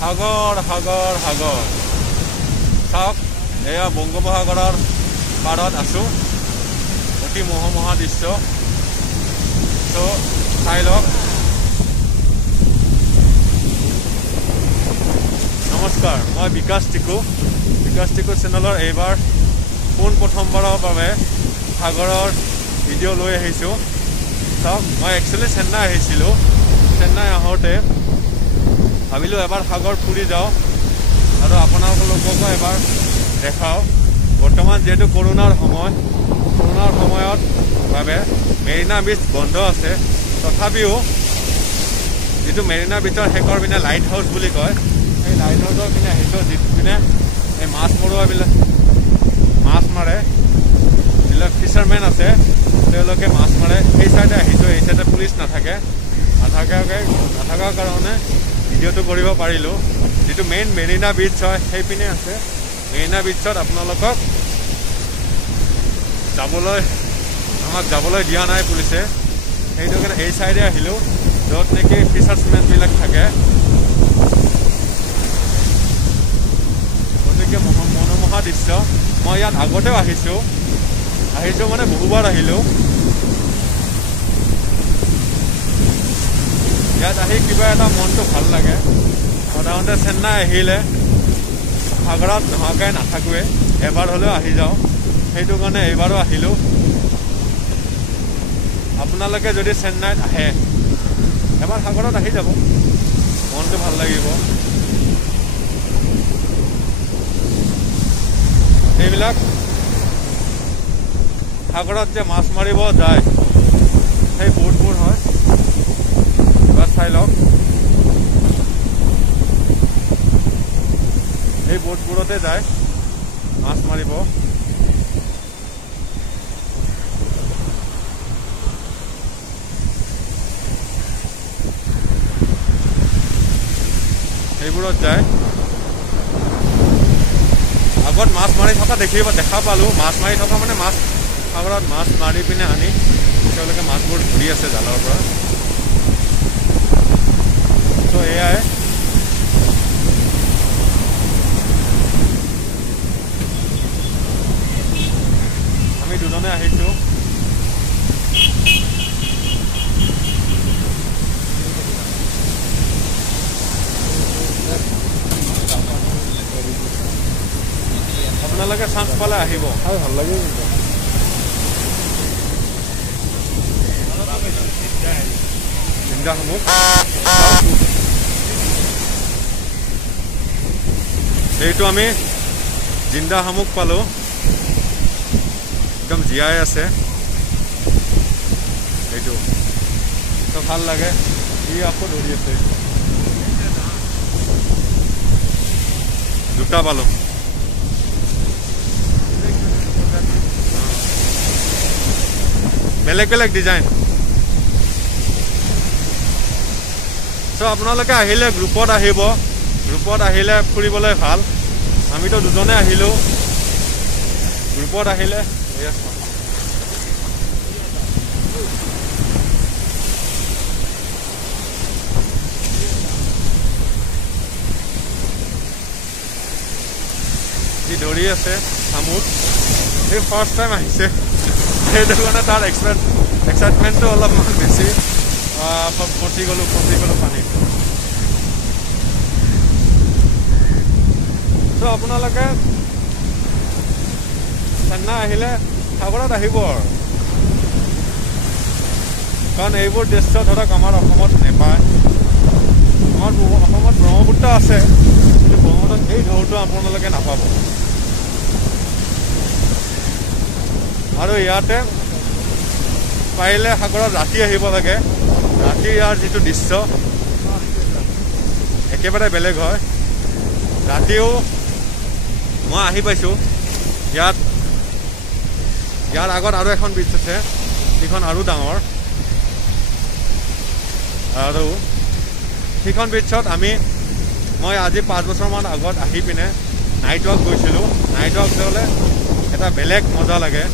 সাগৰ সাগৰ সাগৰ চাওক এয়া বংগোপসাগৰৰ পাৰত আছো অতি মনোমোহা দৃশ্য তো চাই লওক নমস্কাৰ মই বিকাশ টিকু চেনেলৰ এইবাৰ পোন প্ৰথমবাৰৰ বাবে সাগৰৰ ভিডিঅ' লৈ আহিছোঁ চাওক মই একচুৱেলি চেন্নাই আহিছিলোঁ চেন্নাই আহোঁতে ভাবিলোঁ এবাৰ সাগৰ ফুৰি যাওঁ আৰু আপোনালোককো এবাৰ দেখাওঁ বৰ্তমান যিহেতু কৰোণাৰ সময়ত বাবে মেৰিনা বিচ বন্ধ আছে তথাপিও যিটো মেৰিনা বিচৰ শেষৰ পিনে লাইট হাউচ বুলি কয় সেই লাইট হাউচৰ পিনে আহিছোঁ যিটো পিনে এই মাছ মৰুৱাবিলাক মাছ মাৰে যিবিলাক ফিচাৰমেন আছে তেওঁলোকে মাছ মাৰে এই চাইডে আহিছোঁ এই চাইডে পুলিচ নাথাকাৰ কাৰণে ভিডিঅ'টো কৰিব পাৰিলোঁ যিটো মেইন মেৰিনা বিচ হয় সেইপিনে আছে মেৰিনা বিচত আপোনালোকক আমাক যাবলৈ দিয়া নাই পুলিচে সেইটো কাৰণে এই চাইডে আহিলোঁ য'ত নেকি ফিচাৰ্ছমেনবিলাক থাকে গতিকে মনোমোহা দৃশ্য মই ইয়াত আগতেও আহিছোঁ মানে বহুবাৰ আহিলোঁ ইয়াত আহি কিবা এটা মনটো ভাল লাগে সাধাৰণতে চেন্নাই আহিলে সাগৰত নোহোৱাকৈ নাথাকোৱে এবাৰ হ'লেও আহি যাওঁ সেইটো কাৰণে এইবাৰো আহিলোঁ আপোনালোকে যদি চেন্নাইত আহে এবাৰ সাগৰত আহি যাব মনটো ভাল লাগিব এইবিলাক সাগৰত যে মাছ মাৰিব যায় সেই বোটবোৰ হয় এবাৰ চাই লওক এই বোটবোৰতে যায় মাছ মাৰিব সেইবোৰত যায় আগত মাছ মাৰি থকা দেখা পালোঁ মাছ মাৰি থকা মানে মাছ সাগৰত মাছ মাৰি পিনে আনি তেওঁলোকে মাছবোৰ ধৰি আছে জালৰ পৰা তো এয়াই আমি দুজনে আহিছোঁ আপোনালোকে চান্স পালে আহিব ভাল লাগে জিন্দাসমূহ এইটো আমি জিন্দা শামুক পালোঁ একদম জীয়াই আছে এইটো তো ভাল লাগে ই আকৌ ধৰি আছে দুটা পালোঁ বেলেগ ডিজাইন চ' আপোনালোকে আহিলে গ্ৰুপত আহিলে ফুৰিবলৈ ভাল আমিতো দুজনে আহিলোঁ গ্ৰুপত আহিলে যি ধৰি আছে শামুক এই ফাৰ্ষ্ট টাইম আহিছে সেইটো কাৰণে তাৰ এক্সাইটমেণ্টটো অলপমান বেছি ফচি গ'লোঁ পানীত তো আপোনালোকে চেন্নাই আহিলে সাগৰত আহিব আৰু কাৰণ এইবোৰ দৃশ্য ধৰক আমাৰ অসমত নেপায় আমাৰ অসমত ব্ৰহ্মপুত্ৰ আছে কিন্তু ব্ৰহ্মপুত্ৰত এই ঢৌটো আপোনালোকে নাপাব আৰু ইয়াতে পাৰিলে সাগৰত ৰাতি আহিব লাগে ৰাতি ইয়াৰ যিটো দৃশ্য একেবাৰে বেলেগ হয় ৰাতিও মই আহি পাইছোঁ ইয়াৰ আগত আৰু এখন ব্ৰিজ আছে সেইখন আৰু ডাঙৰ আৰু সেইখন ব্ৰিজত মই আজি 5 বছৰমান আগত আহি পিনে নাইট ৱাক গৈছিলোঁ নাইট ৱাক গ'লে এটা বেলেগ মজা লাগে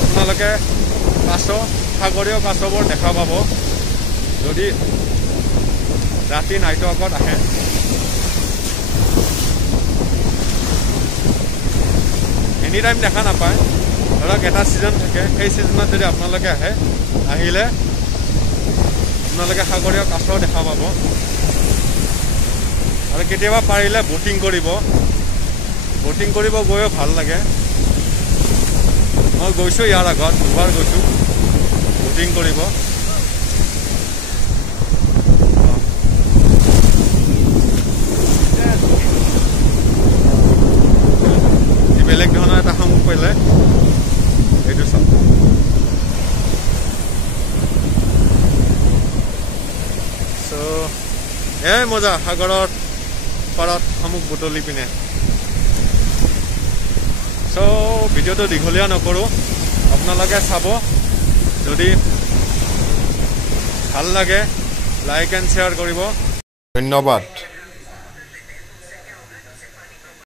আপোনালোকে সাগৰীয় কাছবোৰ দেখা পাব যদি ৰাতি নাইটৰ আগত আহে এনি টাইম দেখা নাপায় ধৰক এটা ছিজন থাকে সেই ছিজনত যদি আপোনালোকে আহে আহিলে আপোনালোকে সাগৰীয় কাছ দেখা পাব আৰু কেতিয়াবা পাৰিলে ব'টিং কৰিব গৈও ভাল লাগে মই গৈছোঁ ইয়াৰ আগত দুবাৰ গৈছোঁ ব'টিং কৰিব বেলেগ ধৰণৰ এটা শামুক পালে এইটো চাওক চ' মজা সাগৰৰ পাৰত শামুক বুটলি পিনে চ' ভিডিঅ'টো দীঘলীয়া নকৰোঁ আপোনালোকে চাব যদি ভাল লাগে লাইক এণ্ড শ্বেয়াৰ কৰিব ধন্যবাদ